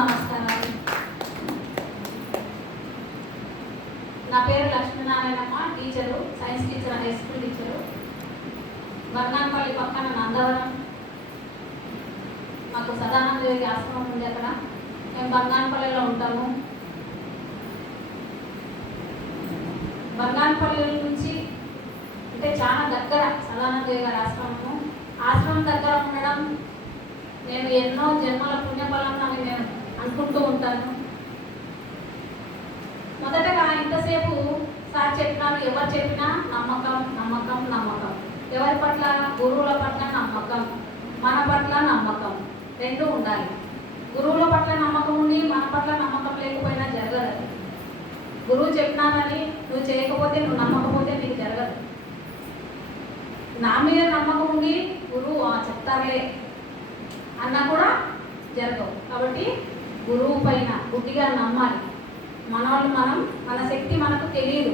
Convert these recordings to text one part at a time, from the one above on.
నమస్కారాలు. నా పేరు Lakshminarayanamma, teacher, science teacher, high school teacher. Varnanpalli పక్కన నందవరం మాకు సదానందదేవి ఆశ్రమం ఉంది. అక్కడ మేము బంగాన్పల్లిలో ఉంటాము. బంగాన్పల్లి నుంచి అంటే చాలా దగ్గర సదానందదేవి గారి ఆశ్రమము. ఆశ్రమం దగ్గర ఉండడం నేను ఎన్నో జన్మల పుణ్యఫలం అని నేను అనుకుంటూ ఉంటాను. మొదటగా ఇంతసేపు సార్ చెప్పినారు, ఎవరు చెప్పినా నమ్మకం నమ్మకం నమ్మకం. ఎవరి పట్ల? గురువుల పట్ల నమ్మకం, మన పట్ల నమ్మకం, రెండు ఉండాలి. గురువుల పట్ల నమ్మకం ఉండి మన పట్ల నమ్మకం లేకపోయినా జరగదు. గురువు చెప్పినానని నువ్వు చేయకపోతే, నువ్వు నమ్మకపోతే నీకు జరగదు. నా మీద నమ్మకం ఉండి గురువు చెప్తారులే అన్నా కూడా జరగవు. కాబట్టి గురువు పైన గుడ్డిగా నమ్మాలి. మన శక్తి మనకు తెలియదు.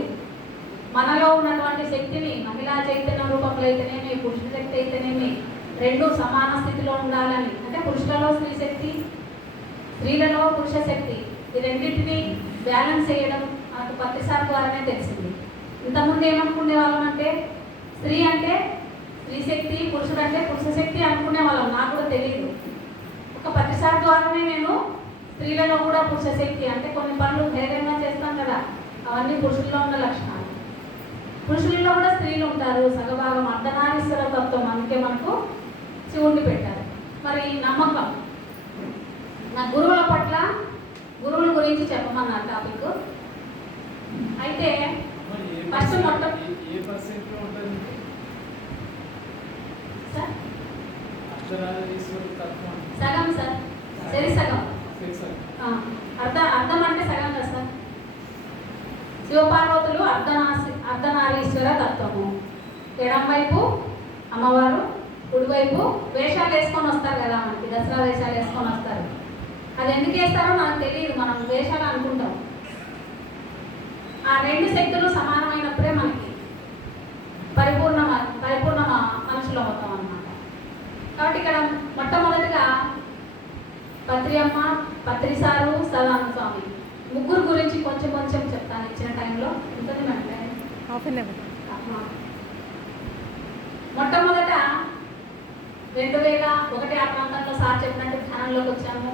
మనలో ఉన్నటువంటి శక్తిని మహిళా చైతన్య రూపంలో అయితేనేమి, పురుష శక్తి అయితేనేమి, రెండు సమాన స్థితిలో ఉండాలని. అంటే పురుషులలో స్త్రీ శక్తి, స్త్రీలలో పురుష శక్తి, ఈ రెండింటిని బ్యాలెన్స్ చేయడం మనకు పత్రిసార్ ద్వారానే తెలిసింది. ఇంతకుముందు ఏమనుకునే వాళ్ళం అంటే స్త్రీ అంటే స్త్రీ శక్తి, పురుషుడు అంటే పురుష శక్తి అనుకునే వాళ్ళం. నాకు కూడా తెలియదు. ఒక పత్రిసార్ ద్వారానే నేను స్త్రీలలో కూడా పురుష శక్తి అంటే కొన్ని పనులు ధైర్యంగా చేస్తాం కదా, అవన్నీ పురుషుల్లో ఉన్న లక్షణాలు. పురుషులలో కూడా స్త్రీలు ఉంటారు. సగభాగం అర్ధనారీశ్వర తత్వం, అందుకే మనకు శివుడిని పెట్టారు. మరి నమ్మకం, నా గురువుల పట్ల, గురువుల గురించి చెప్పమన్నారు టాపిక్. అయితే ఫస్ట్ మొత్తం సగం సార్, సరి సగం. అర్థం అంటే సగం కదా సార్. శివపార్వతులు అర్ధనారీశ్వర తత్వము. ఎడం వైపు అమ్మవారు, కుడివైపు వేషాలు వేసుకొని వస్తారు కదా, మనకి దసరా వేషాలు వేసుకొని వస్తారు. అది ఎందుకు వేస్తారో మనకు తెలియదు, మనం వేషాలు అనుకుంటాం. ఆ రెండు శక్తులు సమానమైనప్పుడే మనకి పరిపూర్ణ మనుషులు అవుతాం అన్నమాట. కాబట్టి ఇక్కడ మొట్టమొదటిగా పత్రి అమ్మ, పత్రి సారు, సదానంద స్వామి ముగ్గురు గురించి కొంచెం చెప్తాను ఇచ్చిన టైంలో. ఉంటుంది మనకి మొట్టమొదట 2001 ఆ ప్రాంతంలో సార్ చెప్పినట్టు ధ్యానంలోకి వచ్చాము.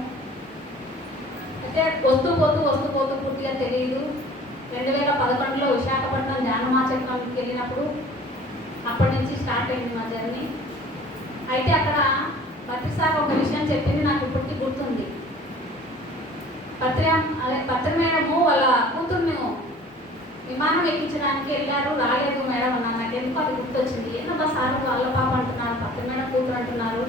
అయితే వస్తూ పోతూ పూర్తిగా తెలియదు. 2011లో విశాఖపట్నం ధ్యానమాచక్రానికి వెళ్ళినప్పుడు అప్పటి నుంచి స్టార్ట్ అయింది మా జర్నీ. అయితే అక్కడ పత్రి సార్ ఒక విషయం చెప్పింది, నాకు ఇప్పటికీ గుర్తుంది. పత్రి మేడము వాళ్ళ కూతుర్ని విమానం ఎక్కించడానికి వెళ్ళారు, రాలేదు మేడం అన్నారు. నాకు ఎందుకు అది గుర్తొచ్చింది. ఏంటమ్మా సార్ వాళ్ళ పాప అంటున్నారు, పత్రి మేడం కూతురు అంటున్నారు,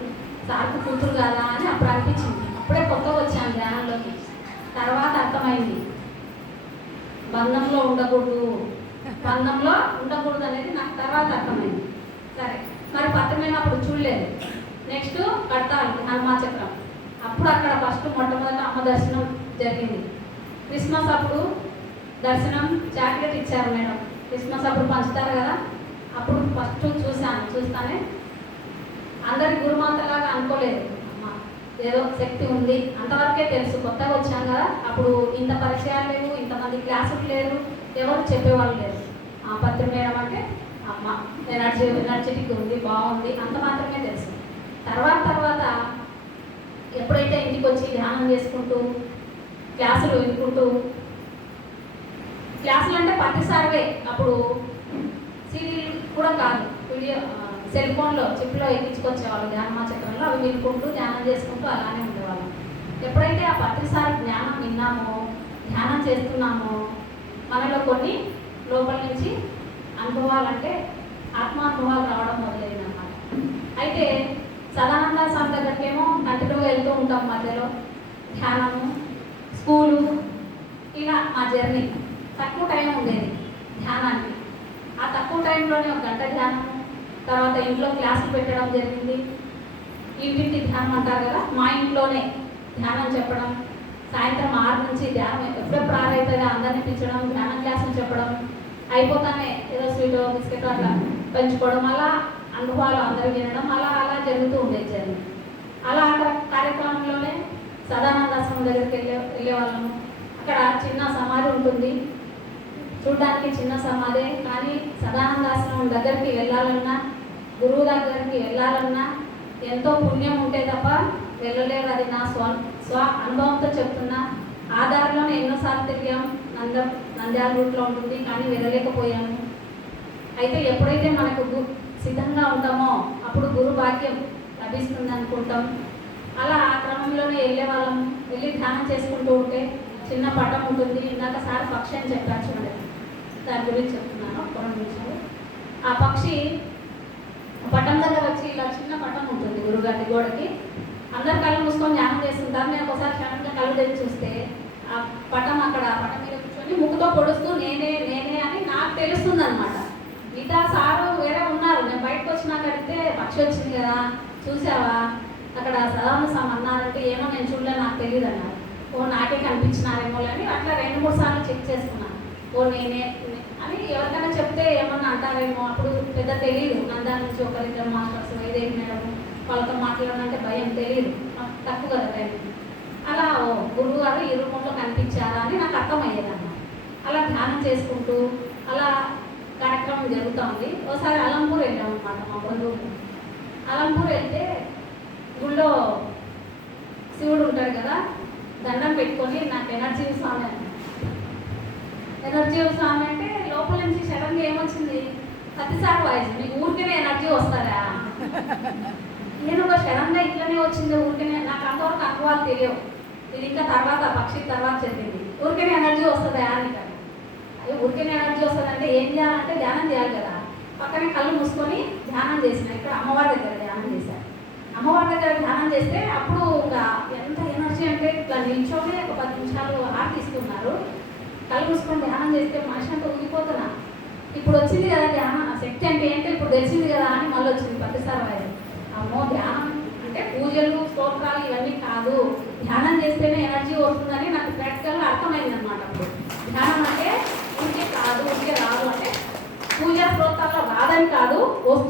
సార్కు కూతురు కదా అని అప్పుడు అనిపించింది. అప్పుడే కొత్తగా వచ్చాను ధ్యానంలోకి. తర్వాత అర్థమైంది, బంధంలో ఉండకూడదు అనేది నాకు తర్వాత అర్థమైంది. సరే, మరి పత్రి మేడం అప్పుడు చూడలేదు. నెక్స్ట్ కడతాలి హనుమాచక్రం. అప్పుడు అక్కడ ఫస్ట్ మొట్టమొదటి అమ్మ దర్శనం జరిగింది. క్రిస్మస్ అప్పుడు దర్శనం చాక్లెట్ ఇచ్చారు మేడం. క్రిస్మస్ అప్పుడు పంచుతారు కదా, అప్పుడు ఫస్ట్ చూస్తానే అందరి గురుమాతలాగా అనుకోలేదు. అమ్మ ఏదో శక్తి ఉంది అంతవరకే తెలుసు. కొత్తగా వచ్చాం కదా, అప్పుడు ఇంత పరిచయాలు లేవు, ఇంతమంది క్లాసులు లేరు, ఎవరు చెప్పేవాళ్ళు లేరు. ఆ పత్రి మేడం అంటే అమ్మ ఎనర్జెటిక్ ఉంది, బాగుంది, అంత మాత్రమే తెలుసు. తర్వాత ఎప్పుడైతే ఇంటికి వచ్చి ధ్యానం చేసుకుంటూ క్లాసులు వినుకుంటూ, క్లాసులు అంటే పత్రిసారివే, అప్పుడు సీరియల్ కూడా కాదు, వీడియో సెల్ ఫోన్లో చిప్లో ఎక్కించుకొచ్చేవాళ్ళు ధ్యానమాచక్రంలో. అవి వినుకుంటూ ధ్యానం చేసుకుంటూ అలానే ఉండేవాళ్ళం. ఎప్పుడైతే ఆ పత్రిసారి జ్ఞానం విన్నామో, ధ్యానం చేస్తున్నామో, మనలో కొన్ని లోపల నుంచి అనుభవాలంటే ఆత్మానుభవాలు రావడం మొదలైందన్నమాట. అయితే సదానంద స్వామి దగ్గరికేమో కంటిన్యూగా వెళ్తూ ఉంటాం. మధ్యలో ధ్యానము, స్కూలు, ఇలా మా జర్నీ. తక్కువ టైం ఉండేది ధ్యానానికి. ఆ తక్కువ టైంలోనే 1 గంట ధ్యానము, తర్వాత ఇంట్లో క్లాసులు పెట్టడం జరిగింది. ఇంటింటి ధ్యానం అంటారు కదా, మా ఇంట్లోనే ధ్యానం చెప్పడం. సాయంత్రం 6 నుంచి ధ్యానం ఎప్పుడెప్పుడు 6 అవుతుందో అందరినీ పిలిచడం, ధ్యానం క్లాసులు చెప్పడం. అయిపోతానే ఏదో స్వీట్ బిస్కెట్ అట్లా పెంచుకోవడం, అలా అనుభవాలు అందరూ వినడం, అలా జరుగుతూ ఉండేది జర్నీ. అలా కార్యక్రమంలోనే సదానంద ఆశ్రమం దగ్గరికి వాళ్ళము. అక్కడ చిన్న సమాధి ఉంటుంది, చూడడానికి చిన్న సమాధే, కానీ సదానందాశ్రమం దగ్గరికి వెళ్ళాలన్నా, గురువు దగ్గరికి వెళ్ళాలన్నా ఎంతో పుణ్యం ఉంటే తప్ప వెళ్ళలేరు. అది నా స్వ అనుభవంతో చెప్తున్నా. ఆధార్లోనే ఎన్నోసార్లు తిరిగాం. నంద్యాల రూట్లో ఉంటుంది, కానీ వెళ్ళలేకపోయాము. అయితే ఎప్పుడైతే మనకు సిద్ధంగా ఉంటామో అప్పుడు గురు భాగ్యం లభిస్తుంది అనుకుంటాం. అలా ఆ క్రమంలోనే వెళ్ళే వాళ్ళము. వెళ్ళి ధ్యానం చేసుకుంటూ ఉంటే చిన్న పటం ఉంటుంది. ఇందాక సార్ పక్షి అని చెప్పారు చూడండి, దాని గురించి చెప్తున్నాను ఒక 2 నిమిషాలు. ఆ పక్షి పటం దగ్గర వచ్చి ఇలా చిన్న పటం ఉంటుంది గురుగారి గోడకి. అందరు కళ్ళు మూసుకొని ధ్యానం చేస్తుంటారు. నేను ఒకసారి క్షణంగా కళ్ళు తెచ్చి చూస్తే ఆ పటం అక్కడ పటం మీద కూర్చొని ముక్కుతో పొడుస్తూ నేనే నేనే అని నాకు తెలుస్తుంది అనమాట. మిగతా సారు వేరే ఉన్నారు. నేను బయటకు వచ్చినాక అడిగితే పక్షి వచ్చింది కదా చూసావా, అక్కడ సదానందం అన్నారంటే ఏమో నేను చూడలే, నాకు తెలియదు అన్నారు. ఓ నాకే కనిపించినారేమో అని అట్లా 2-3 సార్లు చెక్ చేసుకున్నాను. ఓ నేనే అని ఎవరికైనా చెప్తే ఏమన్నా అంటారేమో, అప్పుడు పెద్ద తెలియదు. నందా నుంచి 1-2 మాస్టర్స్ వైదేహి మేడం వాళ్ళతో మాట్లాడాలంటే భయం, తెలియదు, తక్కువ కదా టైం. అలా గురువు గారు ఈ రూపంలో కనిపించారా అని నాకు అర్థమయ్యేదన్నమాట. అలా ధ్యానం చేసుకుంటూ అలా కార్యక్రమం జరుగుతుంది. ఒకసారి అలంపూర్ వెళ్ళాం అనమాట మా బంధువులు. అలంపూర్ వెళ్తే గుళ్ళో శివుడు ఉంటాడు కదా, దండం పెట్టుకొని నాకు ఎనర్జీ స్వామి అని. ఎనర్జీ స్వామి అంటే లోపల నుంచి సడన్గా ఏమొచ్చింది, ప్రతిసారి వాయిస్ మీకు ఊరికనే ఎనర్జీ వస్తారా? నేను ఒక సడన్గా ఇట్లనే వచ్చింది ఊరికనే. నాకు అంతవరకు అనుభవాలు తెలియవు. ఇది ఇంకా తర్వాత పక్షి తర్వాత చెప్పింది. ఊరికనే ఎనర్జీ వస్తుందా అని. అదే ఊరికనే ఎనర్జీ వస్తుందంటే ఏం చేయాలంటే ధ్యానం చేయాలి కదా. పక్కనే కళ్ళు మూసుకొని ధ్యానం చేసిన. ఇక్కడ అమ్మవారి దగ్గర ధ్యానం చేశాను. అమ్మవారి దగ్గర ధ్యానం చేస్తే అప్పుడు ఇంకా ఎంత ఎనర్జీ అంటే ఇట్లా నిల్చొని ఒక 10 నిమిషాలు హార్ తీసుకున్నారు. కళ్ళు మూసుకొని ధ్యానం చేస్తే మనిషి అంతా ఊగిపోతున్నా. ఇప్పుడు వచ్చింది కదా ధ్యానం శక్తి అంటే ఏంటో ఇప్పుడు తెలిసింది కదా అని మళ్ళీ వచ్చింది ప్రతిసారి వాయిస్. అమ్మో ధ్యానం అంటే పూజలు స్తోత్రాలు ఇవన్నీ కాదు, ధ్యానం చేస్తేనే ఎనర్జీ వస్తుందని నాకు ప్రాక్టికల్గా అర్థమైంది అనమాట. అప్పుడు ధ్యానం అంటే ఊరికే కాదు, ఊరికే రాదు, అంటే పూజ స్తోత్రాల్లో రాదని కాదు, వస్తుంది.